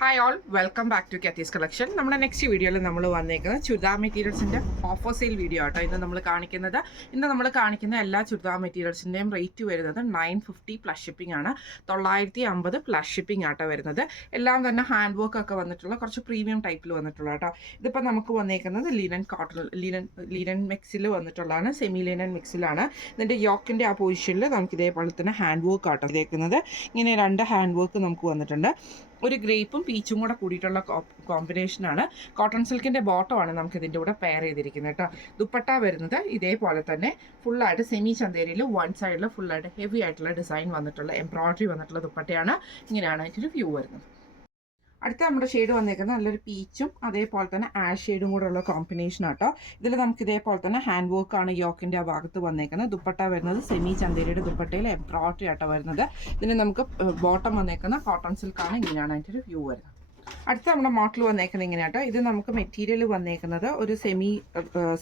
Hi all welcome back to കെത്തീസ് collection. നമ്മുടെ next വീഡിയോയിൽ നമ്മൾ വന്നേക്കുന്നത് ചുരിദാർ മെറ്റീരിയൽസിൻ്റെ ഓഫർ സെയിൽ വീഡിയോ ആട്ടോ ഇന്ന് നമ്മൾ കാണിക്കുന്ന എല്ലാ ചുരിദാർ മെറ്റീരിയൽസിൻ്റെയും റേറ്റ് വരുന്നത് 950 പ്ലസ് ഷിപ്പിംഗ് ആണ്. 950 പ്ലസ് ഷിപ്പിംഗ് ആട്ടോ വരുന്നത്. എല്ലാം തന്നെ ഹാൻഡ് വർക്ക് ഒക്കെ വന്നിട്ടുള്ള കുറച്ച് പ്രീമിയം ടൈപ്പിൽ വന്നിട്ടുള്ള കേട്ടോ. ഇതിപ്പോൾ നമുക്ക് വന്നേക്കുന്നത് ലിനൻ മിക്സിൽ വന്നിട്ടുള്ളതാണ്, സെമി ലിനൻ മിക്സിലാണ്. ഇതിൻ്റെ യോക്കിൻ്റെ ആ പൊസിഷനിൽ നമുക്ക് ഇതേപോലെ തന്നെ ഹാൻഡ് വർക്ക് ആട്ടോ ഇതേക്കുന്നത്. ഇങ്ങനെ രണ്ട് ഹാൻഡ് വർക്ക് നമുക്ക് വന്നിട്ടുണ്ട്. ഒരു ഗ്രേപ്പും പീച്ചും കൂടെ കൂടിയിട്ടുള്ള കോമ്പിനേഷനാണ്. കോട്ടൺ സിൽക്കിൻ്റെ ബോട്ടമാണ് നമുക്ക് ഇതിൻ്റെ കൂടെ പെയർ ചെയ്തിരിക്കുന്നത് കേട്ടോ. ദുപ്പട്ട വരുന്നത് ഇതേപോലെ തന്നെ ഫുള്ളായിട്ട് സെമി ചന്തേരിയിൽ വൺ സൈഡിൽ ഫുള്ളായിട്ട് ഹെവി ആയിട്ടുള്ള ഡിസൈൻ വന്നിട്ടുള്ള എംബ്രോയ്ഡറി വന്നിട്ടുള്ള ദുപ്പട്ടയാണ്. ഇങ്ങനെയാണ് അതിൻ്റെ വ്യൂ വരുന്നത്. അടുത്ത നമ്മുടെ ഷെയ്ഡ് വന്നേക്കുന്നത് നല്ലൊരു പീച്ചും അതേപോലെ തന്നെ ആഷ് ഷെയ്ഡും കൂടെ ഉള്ള കോമ്പിനേഷൻ ആട്ടോ. ഇതിൽ നമുക്ക് ഇതേപോലെ തന്നെ ഹാൻഡ് വർക്കാണ് യോക്കിൻ്റെ ആ ഭാഗത്ത് വന്നേക്കുന്നത്. ദുപ്പട്ട വരുന്നത് സെമി ചന്തേരിയുടെ ദുപ്പട്ടയിൽ എംബ്രോയ്ഡറി ആട്ടോ വരുന്നത്. ഇതിന് നമുക്ക് ബോട്ടം വന്നേക്കുന്ന കോട്ടൺ സിൽക്കാണ്. ഇങ്ങനെയാണ് അതിൻ്റെ ഒരു വ്യൂ വരുന്നത്. അടുത്ത നമ്മുടെ മോഡൽ വന്നേക്കുന്നത് ഇങ്ങനെയാട്ടോ. ഇത് നമുക്ക് മെറ്റീരിയൽ വന്നേക്കുന്നത് ഒരു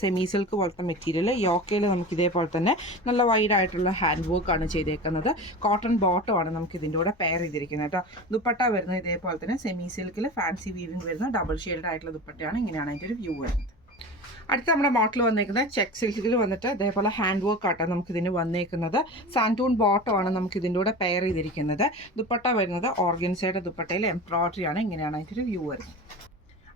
സെമി സിൽക്ക് പോലത്തെ മെറ്റീരിയൽ. യോക്കയിൽ നമുക്ക് ഇതേപോലെ തന്നെ നല്ല വൈഡ് ആയിട്ടുള്ള ഹാൻഡ് വർക്കാണ് ചെയ്തേക്കുന്നത്. കോട്ടൺ ബോട്ടമാണ് നമുക്ക് ഇതിൻ്റെ കൂടെ പെയർ ചെയ്തിരിക്കുന്നത് കേട്ടോ. ദുപ്പട്ട വരുന്നത് ഇതേപോലെ തന്നെ സെമി സിൽക്കിൽ ഫാൻസി വീവിങ് വരുന്ന ഡബിൾ ഷെയ്ഡ് ആയിട്ടുള്ള ദുപ്പട്ടയാണ്. ഇങ്ങനെയാണ് അതിൻ്റെ ഒരു വ്യൂ വരുന്നത്. അടുത്ത നമ്മുടെ മോഡൽ വന്നേക്കുന്നത് ചെക്ക് സിൽക്കിൽ വന്നിട്ട് ഇതേപോലെ ഹാൻഡ് വർക്ക് ആട്ടോ നമുക്കിതിന് വന്നേക്കുന്നത്. സാൻറ്റൂൺ ബോട്ടമാണ് നമുക്ക് ഇതിൻ്റെ കൂടെ പെയർ ചെയ്തിരിക്കുന്നത്. ദുപ്പട്ട വരുന്നത് ഓർഗൻസയുടെ ദുപ്പട്ടയിൽ എംബ്രോയ്ഡറി ആണ്. ഇങ്ങനെയാണ് അതിൻ്റെ ഒരു വ്യൂ വരുന്നത്.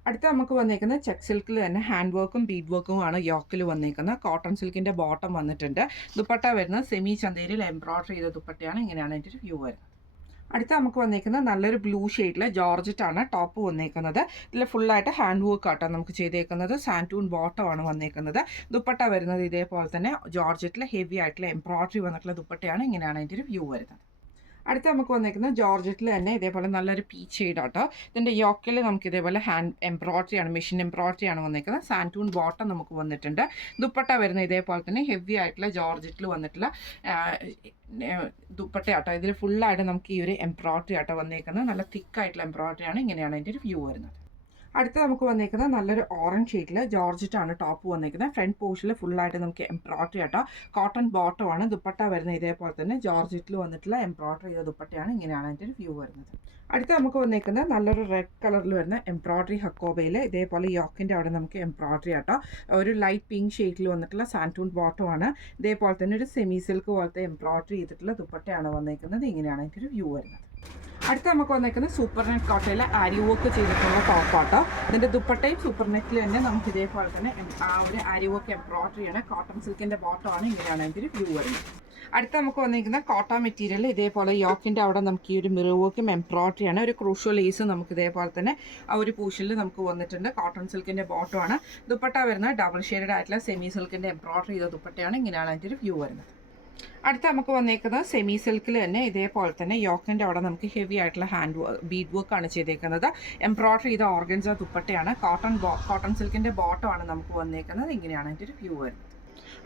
അടുത്ത നമുക്ക് വന്നേക്കുന്നത് ചെക്ക് സിൽക്കിൽ തന്നെ ഹാൻഡ് വർക്കും ബീഡ് വർക്കും ആണ് യോക്കിൽ വന്നേക്കുന്നത്. കോട്ടൺ സിൽക്കിൻ്റെ ബോട്ടം വന്നിട്ടുണ്ട്. ദുപ്പട്ട വരുന്നത് സെമി ചന്തേരിയിൽ എംബ്രോയ്ഡറി ചെയ്ത ദുപ്പട്ടയാണ്. ഇങ്ങനെയാണ് അതിൻ്റെ ഒരു വ്യൂ വരുന്നത്. അടുത്ത നമുക്ക് വന്നേക്കുന്നത് നല്ലൊരു ബ്ലൂ ഷെയ്ഡിൽ ജോർജറ്റാണ് ടോപ്പ് വന്നേക്കുന്നത്. ഇതിൽ ഫുള്ളായിട്ട് ഹാൻഡ് വർക്ക് ആട്ടോ നമുക്ക് ചെയ്തേക്കുന്നത്. സാൻറ്റൂൺ ബോട്ടമാണ് വന്നേക്കുന്നത്. ദുപ്പട്ട വരുന്നത് ഇതേപോലെ തന്നെ ജോർജറ്റിൽ ഹെവി ആയിട്ടുള്ള എംബ്രോയ്ഡറി വന്നിട്ടുള്ള ദുപ്പട്ടയാണ്. ഇങ്ങനെയാണ് അതിൻ്റെ ഒരു വ്യൂ വരുന്നത്. അടുത്ത നമുക്ക് വന്നേക്കുന്നത് ജോർജറ്റിൽ തന്നെ ഇതേപോലെ നല്ലൊരു പീച്ച് ഷെയ്ഡാട്ടോ. ഇതിൻ്റെ യോക്കിൽ നമുക്ക് ഇതേപോലെ ഹാൻഡ് എംബ്രോയ്ഡറിയാണ്, മെഷീൻ എംബ്രോയ്ഡറിയാണ് വന്നേക്കുന്നത്. സാൻറ്റൂൺ ബോട്ടം നമുക്ക് വന്നിട്ടുണ്ട്. ദുപ്പട്ട വരുന്നത് ഇതേപോലെ തന്നെ ഹെവി ആയിട്ടുള്ള ജോർജറ്റിൽ വന്നിട്ടുള്ള ദുപ്പട്ടയാട്ടോ. ഇതിൽ ഫുള്ളായിട്ട് നമുക്ക് ഈ ഒരു എംബ്രോയ്ഡറി ആട്ടോ വന്നേക്കുന്നത്. നല്ല തിക്കായിട്ടുള്ള എംബ്രോയ്ഡറിയാണ്. ഇങ്ങനെയാണ് അതിൻ്റെ ഒരു വ്യൂ വരുന്നത്. അടുത്ത നമുക്ക് വന്നേക്കുന്നത് നല്ലൊരു ഓറഞ്ച് ഷെയ്ഡിൽ ജോർജറ്റാണ് ടോപ്പ് വന്നേക്കുന്നത്. ഫ്രണ്ട് പോർഷനിൽ ഫുള്ളായിട്ട് നമുക്ക് എംബ്രോയ്ഡറി ആട്ടോ. കോട്ടൺ ബോട്ടമാണ്. ദുപ്പട്ട വരുന്നത് ഇതേപോലെ തന്നെ ജോർജറ്റിൽ വന്നിട്ടുള്ള എംബ്രോയ്ഡറി ചെയ്ത ദുപ്പട്ടയാണ്. ഇങ്ങനെയാണ് അതിൻ്റെ ഒരു വ്യൂ വരുന്നത്. അടുത്ത നമുക്ക് വന്നേക്കുന്നത് നല്ലൊരു റെഡ് കളറിൽ വരുന്ന എംബ്രോയ്ഡറി ഹക്കോബയിൽ ഇതേപോലെ യോക്കിൻ്റെ അവിടെ നമുക്ക് എംബ്രോയ്ഡറി ആട്ടോ. ഒരു ലൈറ്റ് പിങ്ക് ഷെയ്ഡിൽ വന്നിട്ടുള്ള സാൻറ്റൂൺ ബോട്ടമാണ്. ഇതേപോലെ തന്നെ ഒരു സെമി സിൽക്ക് പോലത്തെ എംബ്രോയ്ഡറി ചെയ്തിട്ടുള്ള ദുപ്പട്ടയാണ് വന്നേക്കുന്നത്. ഇങ്ങനെയാണ് അതിൻ്റെ ഒരു വ്യൂ വരുന്നത്. അടുത്ത നമുക്ക് വന്നേക്കുന്നത് സൂപ്പർ നെറ്റ് കോട്ടയിൽ ആരി വർക്ക് ചെയ്തിട്ടുള്ള ടോപ്പാട്ടോ. ഇതിൻ്റെ ദുപ്പട്ടയും സൂപ്പർ നെറ്റിൽ തന്നെ നമുക്ക് ഇതേപോലെ തന്നെ ആ ഒരു ആരി വർക്ക് എംബ്രോയ്ഡറിയാണ്. കോട്ടൺ സിൽക്കിൻ്റെ ബോട്ടമാണ്. ഇങ്ങനെയാണ് അതിൻ്റെ ഒരു വ്യൂ വരുന്നത്. അടുത്ത നമുക്ക് വന്നിരിക്കുന്ന കോട്ടൺ മെറ്റീരിയൽ ഇതേപോലെ യോക്കിൻ്റെ അവിടെ നമുക്ക് ഈ ഒരു മിറർ വർക്കും എംബ്രോയ്ഡറിയാണ്. ഒരു ക്രൂഷ്യൽ ലേസ് നമുക്ക് ഇതേപോലെ തന്നെ ആ ഒരു പൂഷനിൽ നമുക്ക് വന്നിട്ടുണ്ട്. കോട്ടൺ സിൽക്കിൻ്റെ ബോട്ടമാണ്. ദുപ്പട്ട വരുന്നത് ഡബിൾ ഷെയ്ഡഡ് ആയിട്ടുള്ള സെമി സിൽക്കിൻ്റെ എംബ്രോയ്ഡറി ചെയ്ത ദുപ്പട്ടയാണ്. ഇങ്ങനെയാണ് അതിൻ്റെ ഒരു വ്യൂ വരുന്നത്. അടുത്ത നമുക്ക് വന്നേക്കുന്നത് സെമി സിൽക്കിൽ തന്നെ ഇതേപോലെ തന്നെ യോക്കിൻ്റെ അവിടെ നമുക്ക് ഹെവി ആയിട്ടുള്ള ബീഡ് വർക്കാണ് ചെയ്തേക്കുന്നത്. എംബ്രോയ്ഡറി ചെയ്ത ഓർഗൻസ ദുപ്പട്ടയാണ്. കോട്ടൺ സിൽക്കിൻ്റെ ബോട്ടമാണ് നമുക്ക് വന്നേക്കുന്നത്. ഇങ്ങനെയാണ് അതിൻ്റെ ഒരു വ്യൂ വരുന്നത്.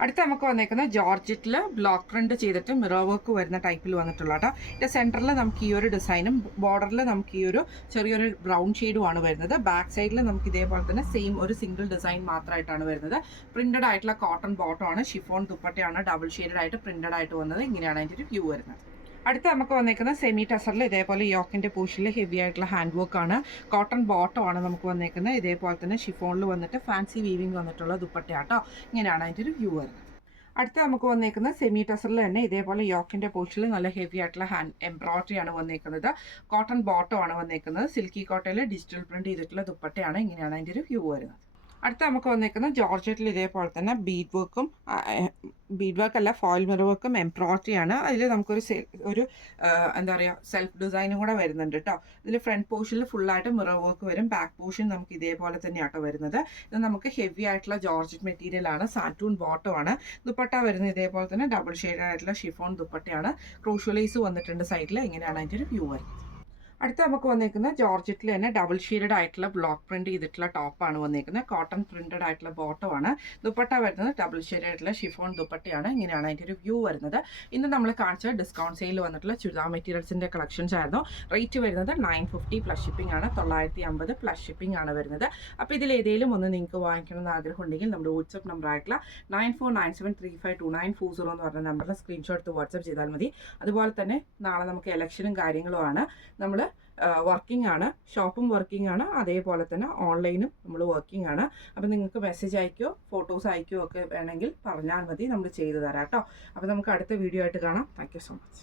അടുത്ത നമുക്ക് വന്നേക്കുന്നത് ജോർജറ്റിൽ ബ്ലോക്ക് പ്രിന്റ് ചെയ്തിട്ട് മിറർ വർക്ക് വരുന്ന ടൈപ്പിൽ വന്നിട്ടുള്ള കേട്ടോ. ഇതിൻ്റെ സെൻറ്ററിൽ നമുക്ക് ഈ ഒരു ഡിസൈനും ബോർഡറിൽ നമുക്ക് ഈ ഒരു ചെറിയൊരു ബ്രൗൺ ഷെയ്ഡുമാണ് വരുന്നത്. ബാക്ക് സൈഡിൽ നമുക്ക് ഇതേപോലെ തന്നെ സെയിം ഒരു സിംഗിൾ ഡിസൈൻ മാത്രമായിട്ടാണ് വരുന്നത്. പ്രിന്റഡ് ആയിട്ടുള്ള കോട്ടൺ ബോട്ടമാണ്. ഷിഫോൺ ദുപ്പട്ടയാണ് ഡബിൾ ഷെയ്ഡഡ് ആയിട്ട് പ്രിന്റഡ് ആയിട്ട് വന്നത്. ഇങ്ങനെയാണ് അതിൻ്റെ ഒരു വ്യൂ വരുന്നത്. അടുത്ത നമുക്ക് വന്നേക്കുന്നത് സെമി ടസറിൽ ഇതേപോലെ യോക്കിൻ്റെ പൂഷിൽ ഹെവി ആയിട്ടുള്ള ഹാൻഡ് വർക്കാണ്. കോട്ടൺ ബോട്ടമാണ് നമുക്ക് വന്നേക്കുന്നത്. ഇതേപോലെ തന്നെ ഷിഫോണിൽ വന്നിട്ട് ഫാൻസി വീവിങ് വന്നിട്ടുള്ള ദുപ്പട്ടയാട്ടോ. ഇങ്ങനെയാണ് അതിൻ്റെ ഒരു വ്യൂ വരുന്നത്. അടുത്ത നമുക്ക് വന്നേക്കുന്നത് സെമി ടസറിൽ തന്നെ ഇതേപോലെ യോക്കിൻ്റെ പോർഷനിൽ നല്ല ഹെവി ആയിട്ടുള്ള എംബ്രോയ്ഡറി ആണ് വന്നേക്കുന്നത്. കോട്ടൺ ബോട്ടമാണ് വന്നേക്കുന്നത്. സിൽക്കി കോട്ടയിൽ ഡിജിറ്റൽ പ്രിന്റ് ചെയ്തിട്ടുള്ള ദുപ്പട്ടയാണ്. ഇങ്ങനെയാണ് അതിൻ്റെ ഒരു വ്യൂ വരുന്നത്. അടുത്ത നമുക്ക് വന്നേക്കുന്നത് ജോർജറ്റിൽ ഇതേപോലെ തന്നെ ബീഡ് വർക്ക് അല്ല ഫോയിൽ മിറർ വർക്കും എംബ്രോയ്ഡറിയാണ്. അതിൽ നമുക്കൊരു എന്താ പറയുക സെൽഫ് ഡിസൈനും കൂടെ വരുന്നുണ്ട് കേട്ടോ. ഇതിൽ ഫ്രണ്ട് പോർഷനിൽ ഫുള്ളായിട്ട് മിറർ വർക്ക് വരും. ബാക്ക് പോർഷൻ നമുക്ക് ഇതേപോലെ തന്നെയാട്ടോ വരുന്നത്. ഇത് നമുക്ക് ഹെവി ആയിട്ടുള്ള ജോർജറ്റ് മെറ്റീരിയലാണ്. സാൻറ്റൂൺ ബോട്ടമാണ്. ദുപ്പട്ട വരുന്നത് ഇതേപോലെ തന്നെ ഡബിൾ ഷെയ്ഡ് ആയിട്ടുള്ള ഷിഫോൺ ദുപ്പട്ടയാണ്. ക്രൂഷ്യലൈസ് വന്നിട്ടുണ്ട് സൈഡിൽ. ഇങ്ങനെയാണ് അതിൻ്റെ ഒരു വ്യൂ വരുന്നത്. അടുത്ത നമുക്ക് വന്നേക്കുന്നത് ജോർജറ്റിൽ തന്നെ ഡബിൾ ഷെയ്ഡഡ് ആയിട്ടുള്ള ബ്ലോക്ക് പ്രിന്റ് ചെയ്തിട്ടുള്ള ടോപ്പാണ് വന്നേക്കുന്നത്. കോട്ടൺ പ്രിന്റഡ് ആയിട്ടുള്ള ബോട്ടമാണ്. ദുപ്പട്ട വരുന്നത് ഡബിൾ ഷെയ്ഡ് ആയിട്ടുള്ള ഷിഫോൺ ദുപ്പട്ടയാണ്. ഇങ്ങനെയാണ് അതിൻ്റെ ഒരു വ്യൂ വരുന്നത്. ഇന്ന് നമ്മൾ കാണിച്ച ഡിസ്കൗണ്ട് സെയിൽ വന്നിട്ടുള്ള ചുരിദാർ മെറ്റീരിയൽസിൻ്റെ കളക്ഷൻസ് ആയിരുന്നു. റേറ്റ് വരുന്നത് 950 പ്ലസ് ഷിപ്പിംഗ് ആണ്. 950 പ്ലസ് ഷിപ്പിംഗ് ആണ് വരുന്നത്. അപ്പോൾ ഇതിൽ ഏതെങ്കിലും ഒന്ന് നിങ്ങൾക്ക് വാങ്ങിക്കണമെന്ന് ആഗ്രഹം ഉണ്ടെങ്കിൽ നമ്മുടെ വാട്സ്ആപ്പ് നമ്പർ ആയിട്ടുള്ള 9497352940 എന്ന് പറഞ്ഞ നമ്പറിൽ സ്ക്രീൻഷോട്ട് വാട്സ്ആപ്പ് ചെയ്താൽ മതി. അതുപോലെ തന്നെ നാളെ നമുക്ക് ഇലക്ഷനും കാര്യങ്ങളുമാണ്. നമ്മൾ വർക്കിംഗ് ആണ്, ഷോപ്പും വർക്കിംഗ് ആണ്, അതേപോലെ തന്നെ ഓൺലൈനും നമ്മൾ വർക്കിംഗ് ആണ്. അപ്പോൾ നിങ്ങൾക്ക് മെസ്സേജ് അയക്കുകയോ ഫോട്ടോസ് അയക്കുകയോ ഒക്കെ വേണമെങ്കിൽ പറഞ്ഞാൽ മതി, നമ്മൾ ചെയ്തു തരാം കേട്ടോ. അപ്പോൾ നമുക്ക് അടുത്ത വീഡിയോ ആയിട്ട് കാണാം. Thank you so much.